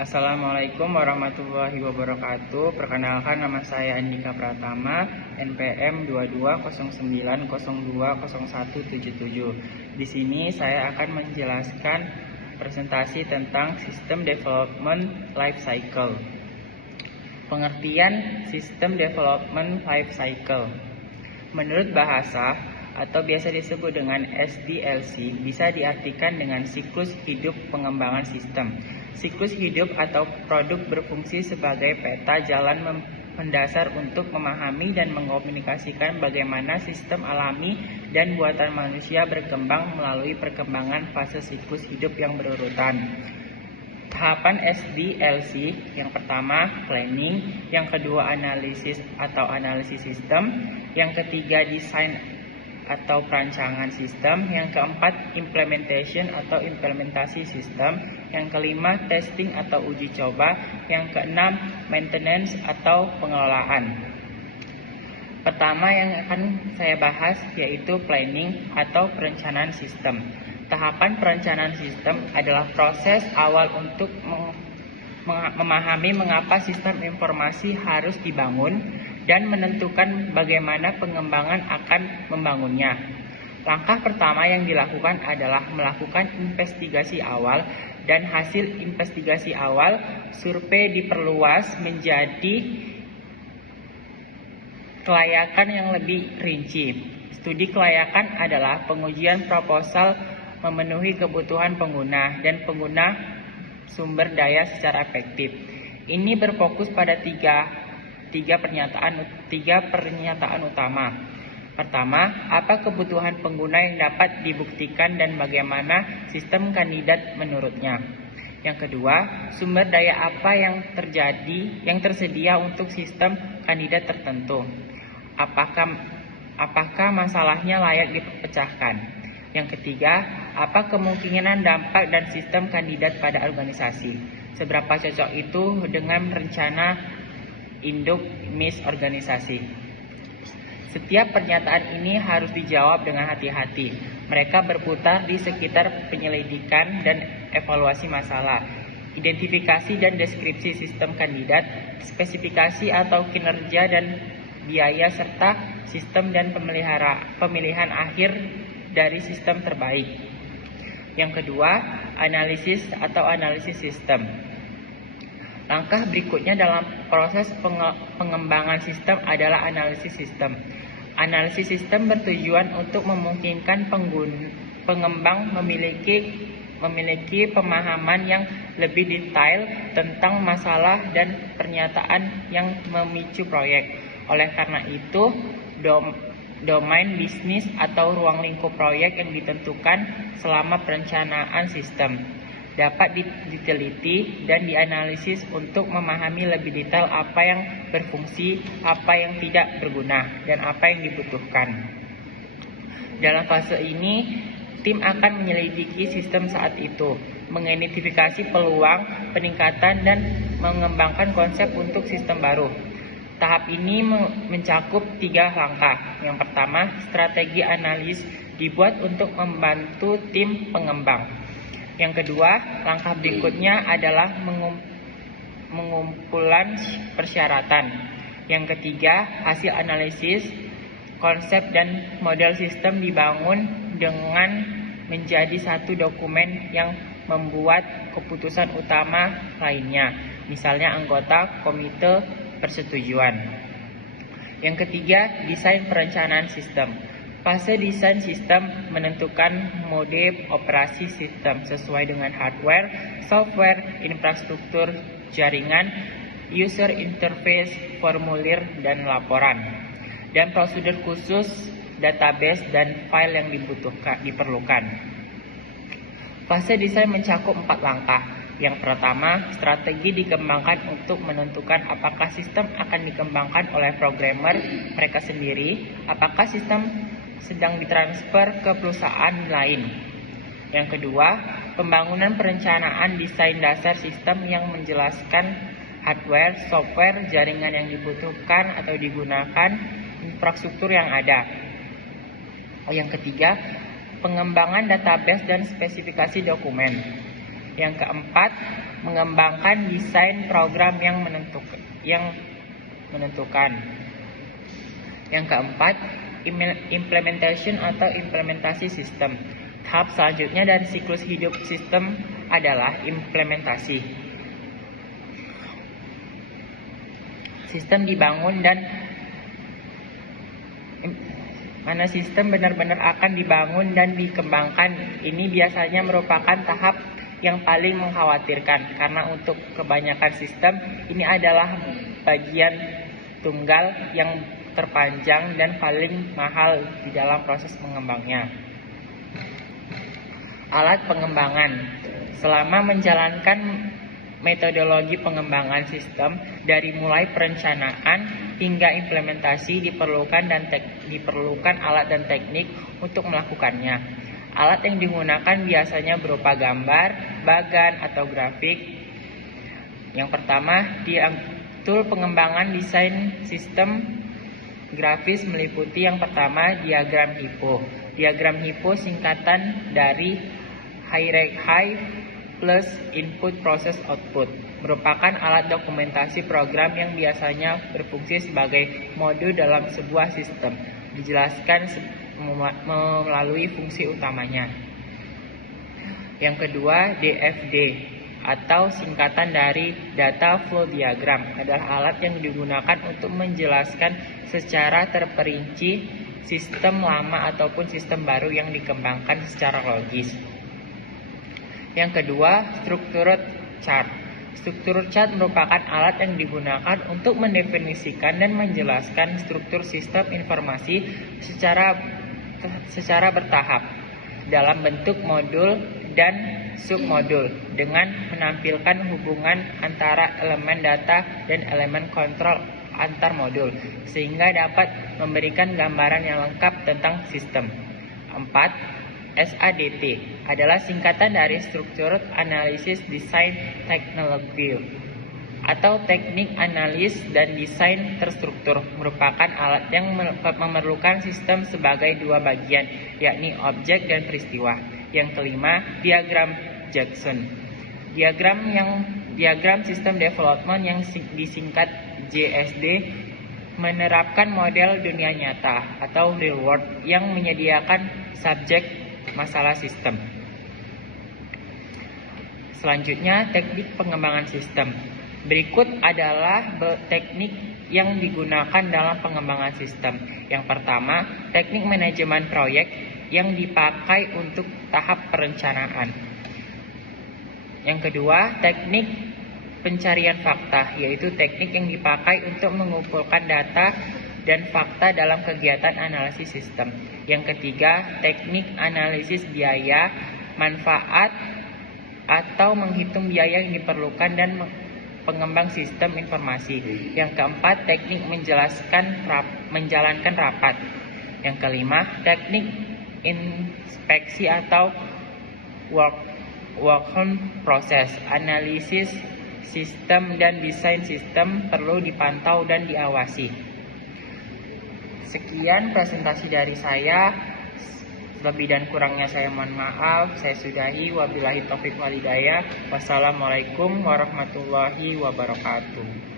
Assalamualaikum warahmatullahi wabarakatuh. Perkenalkan, nama saya Andika Pratama, NPM 2209020177. Di sini saya akan menjelaskan presentasi tentang System Development Life Cycle. Pengertian System Development Life Cycle. Menurut bahasa atau biasa disebut dengan SDLC, bisa diartikan dengan siklus hidup pengembangan sistem. Siklus hidup atau produk berfungsi sebagai peta jalan mendasar untuk memahami dan mengkomunikasikan bagaimana sistem alami dan buatan manusia berkembang melalui perkembangan fase siklus hidup yang berurutan. Tahapan SDLC, yang pertama planning, yang kedua analisis atau analisis sistem, yang ketiga desain atau perancangan sistem, yang keempat implementation atau implementasi sistem, yang kelima testing atau uji coba, yang keenam maintenance atau pengelolaan. Pertama yang akan saya bahas yaitu planning atau perencanaan sistem. Tahapan perencanaan sistem adalah proses awal untuk memahami mengapa sistem informasi harus dibangun dan menentukan bagaimana pengembangan akan membangunnya. Langkah pertama yang dilakukan adalah melakukan investigasi awal, dan hasil investigasi awal survei diperluas menjadi kelayakan yang lebih rinci. Studi kelayakan adalah pengujian proposal memenuhi kebutuhan pengguna dan pengguna sumber daya secara efektif. Ini berfokus pada tiga pernyataan utama. Pertama, apa kebutuhan pengguna yang dapat dibuktikan dan bagaimana sistem kandidat menurutnya. Yang kedua, sumber daya apa yang tersedia untuk sistem kandidat tertentu. Apakah masalahnya layak dipecahkan. Yang ketiga, apa kemungkinan dampak dan sistem kandidat pada organisasi. Seberapa cocok itu dengan rencana induk MIS organisasi. Setiap pernyataan ini harus dijawab dengan hati-hati. Mereka berputar di sekitar penyelidikan dan evaluasi masalah, identifikasi dan deskripsi sistem kandidat, spesifikasi atau kinerja dan biaya, serta sistem dan pemilihan akhir dari sistem terbaik. Yang kedua, analisis atau analisis sistem. Langkah berikutnya dalam proses pengembangan sistem adalah analisis sistem. Analisis sistem bertujuan untuk memungkinkan pengembang memiliki pemahaman yang lebih detail tentang masalah dan pernyataan yang memicu proyek. Oleh karena itu, domain bisnis atau ruang lingkup proyek yang ditentukan selama perencanaan sistem dapat diteliti dan dianalisis untuk memahami lebih detail apa yang berfungsi, apa yang tidak berguna, dan apa yang dibutuhkan. Dalam fase ini, tim akan menyelidiki sistem saat itu, mengidentifikasi peluang peningkatan dan mengembangkan konsep untuk sistem baru. Tahap ini mencakup 3 langkah. Yang pertama, strategi analis dibuat untuk membantu tim pengembang. Yang kedua, langkah berikutnya adalah pengumpulan persyaratan. Yang ketiga, hasil analisis, konsep dan model sistem dibangun dengan menjadi satu dokumen yang membuat keputusan utama lainnya, misalnya anggota komite persetujuan. Yang ketiga, desain perencanaan sistem. Fase desain sistem menentukan mode operasi sistem sesuai dengan hardware, software, infrastruktur, jaringan, user interface, formulir, dan laporan, dan prosedur khusus, database, dan file yang diperlukan. Fase desain mencakup 4 langkah. Yang pertama, strategi dikembangkan untuk menentukan apakah sistem akan dikembangkan oleh programmer mereka sendiri, apakah sistem sedang ditransfer ke perusahaan lain. Yang kedua, pembangunan perencanaan desain dasar sistem yang menjelaskan hardware, software, jaringan yang dibutuhkan atau digunakan, infrastruktur yang ada. Yang ketiga, pengembangan database dan spesifikasi dokumen. Yang keempat, mengembangkan desain program yang menentukan. Yang keempat, implementation atau implementasi sistem. Tahap selanjutnya dari siklus hidup sistem adalah implementasi. Sistem dibangun dan mana sistem benar-benar akan dibangun dan dikembangkan. Ini biasanya merupakan tahap yang paling mengkhawatirkan karena untuk kebanyakan sistem ini adalah bagian tunggal yang terpanjang dan paling mahal di dalam proses mengembangnya. Alat pengembangan. Selama menjalankan metodologi pengembangan sistem dari mulai perencanaan hingga implementasi diperlukan alat dan teknik untuk melakukannya. Alat yang digunakan biasanya berupa gambar, bagan, atau grafik. Yang pertama, tool pengembangan desain sistem grafis meliputi yang pertama diagram HIPPO. Diagram HIPPO singkatan dari High plus Input Process Output, merupakan alat dokumentasi program yang biasanya berfungsi sebagai modul dalam sebuah sistem. Dijelaskan melalui fungsi utamanya. Yang kedua, DFD atau singkatan dari Data Flow Diagram adalah alat yang digunakan untuk menjelaskan secara terperinci sistem lama ataupun sistem baru yang dikembangkan secara logis. Yang kedua, Structured Chart. Struktur chart merupakan alat yang digunakan untuk mendefinisikan dan menjelaskan struktur sistem informasi secara bertahap dalam bentuk modul dan submodul dengan menampilkan hubungan antara elemen data dan elemen kontrol antar modul sehingga dapat memberikan gambaran yang lengkap tentang sistem. 4. SADT adalah singkatan dari Structured Analysis Design Technology atau teknik analis dan desain terstruktur, merupakan alat yang memerlukan sistem sebagai dua bagian, yakni objek dan peristiwa. Yang kelima, diagram Jackson. Diagram System Development yang disingkat JSD menerapkan model dunia nyata atau real world yang menyediakan subjek masalah sistem. Selanjutnya, teknik pengembangan sistem. Berikut adalah teknik yang digunakan dalam pengembangan sistem. Yang pertama, teknik manajemen proyek yang dipakai untuk tahap perencanaan. Yang kedua, teknik pencarian fakta, yaitu teknik yang dipakai untuk mengumpulkan data dan fakta dalam kegiatan analisis sistem. Yang ketiga, teknik analisis biaya, manfaat, atau menghitung biaya yang diperlukan dan pengembang sistem informasi. Yang keempat, teknik menjalankan rapat. Yang kelima, teknik inspeksi atau workflow proses. Analisis sistem dan desain sistem perlu dipantau dan diawasi. Sekian presentasi dari saya. Lebih dan kurangnya saya mohon maaf. Saya sudahi. Wabillahi taufiq wal hidayah. Wassalamualaikum warahmatullahi wabarakatuh.